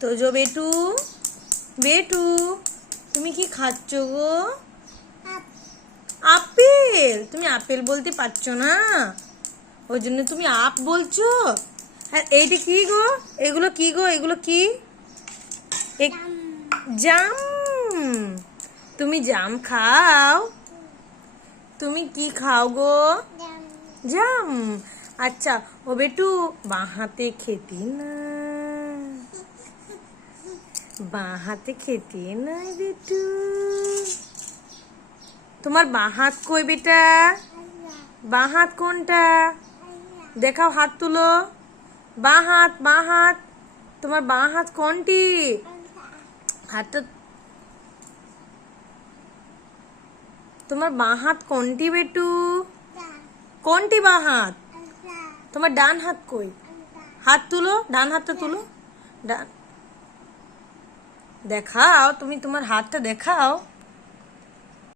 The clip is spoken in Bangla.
তো জো বেটু, বেটু তুমি কি খাচ্ছ গো? আপেল। তুমি আপেল বলতে পারছো না, ওই জন্য তুমি আপ বলছো। আর এইটা কি গো? এগুলো কি গো? এগুলো কি? জাম। তুমি জাম খাও? তুমি কি খাও গো? জাম। আচ্ছা ও বেটু, বাঁ হাতে খেতে না, বাঁ হাতে খেতে নাই বেটু। তোমার বাঁ হাত কই বেটা? বাঁ হাত কোনটা? দেখাও, হাত তুলো। বাঁ হাত, বাঁ হাত। তোমার বাঁ হাত কোনটি? হাতটা, তোমার বাঁ হাত কোনটি বেটু? কোনটি বাঁ হাত? তোমার ডান হাত কই? হাত তুলো, ডান হাতটা তুলো। ডান, দেখাও, তুমি তোমার হাতটা দেখাও।